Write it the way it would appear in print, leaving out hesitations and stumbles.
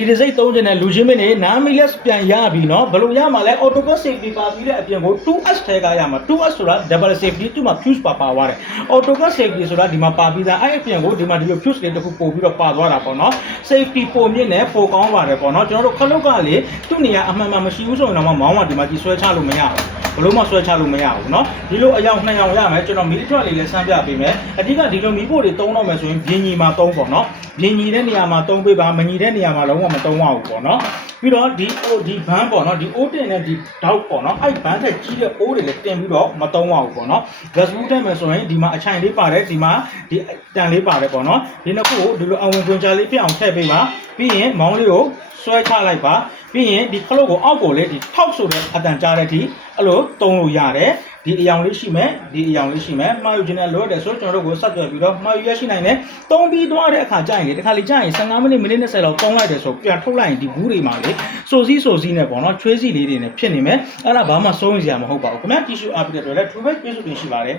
ဒီဒီစိတ်သုံးချင်တဲ့လူချင်းမင်းနေနာမီလက်ပြန်ရပြီเนาะဘယ်လိုရမှာလဲ autocad safety ပါပြီးတဲ့အပြင်ကို 2S ထဲကရမှာ 2S ဆိုတာ double safety သူ့မှာ fuse ပါသွားတယ် autocad safety ဆိုတာဒီမှာပါပြီးသားအဲ့အပြင်ကိုဒီမှာဒီလို fuse လေးတစ်ခုပို့ပြီးတော့ပါသွားတာပေါ့เนาะ safety ပိုမြင့်နဲ့ပိုကောင်းပါတယ်ပေါ့เนาะကျွန်တော်တို့ခလုတ်ကလေသူ့နေရာအမှန်မှန်မရှိဘူးဆိုရင်တော့မောင်းကဒီမှာကြီးဆွဲချလို့မရဘူးဘလို့မှဆွဲချလို့မရဘူးเนาะဒီလိုအယောင်2ယောင်ရမယ်ကျွန်တော်မီးထွက်လေးလည်းစမ်းပြပေးမယ်အဓိကဒီလိုမီးဖို့တွေတုံးတော့မယ်ဆိုရင်ပြင်းညီမှာတုံးပေါ့เนาะပြင်းညီတဲ့နေရာမှာတုံးပေးပါမညီတဲ့နေရာမှာလုံးဝမတုံးရဘူးပေါ့เนาะပြီးတော့ဒီဘန်းပေါ့เนาะဒီအိုးတင်နဲ့ဒီတောက်ပေါ့เนาะအဲ့ဘန်းထက်ကြီးတဲ့အိုးတွေလည်းတင်ပြီးတော့မတုံးရဘူးပေါ့เนาะ gas boot တက်မယ်ဆိုရင်ဒီမှာအချိုင်လေးပါတယ်ဒီမှာဒီတန်လေးပါတယ်ပေါ့เนาะဒီနှစ်ခုကိုဒီလိုအဝင်ခွင်ချလေးဖြစ်အောင်ထည့်ပေးပါပြီးရင်မောင်းလေးကိုဆွဲချလိုက်ပါပြီးရင်ဒီခလုတ်ကိုအောက်ကိုလေဒီထောက်ဆိုတဲ့အတန်ကြားတဲ့အထိအဲ့လိုတုံးလို့ရတယ်ဒီအယောင်လေးရှိမယ်ဒီအယောင်လေးရှိမယ်မှာယူခြင်းနဲ့လိုတယ်ဆိုကျွန်တော်တို့ကိုဆက်သွယ်ပြီးတော့မှာယူရရှိနိုင်တယ်တုံးပြီးသွားတဲ့အခါကျရင်လေတစ်ခါလေကျရင်15မိနစ်20လောက်တုံးလိုက်တယ်ဆိုပြန်ထုတ်လိုက်ရင်ဒီဘူးတွေမှာလေစိုးစည်းနဲ့ပေါ့နော်ချွေးစီလေးတွေနဲ့ဖြစ်နေမယ်အဲ့ဒါဘာမှစိုးရိမ်စရာမဟုတ်ပါဘူးခင်ဗျာတီရှူအားပြတဲ့အတွက်လည်း true back ပြည့်စုံတင်ရှိပါတယ်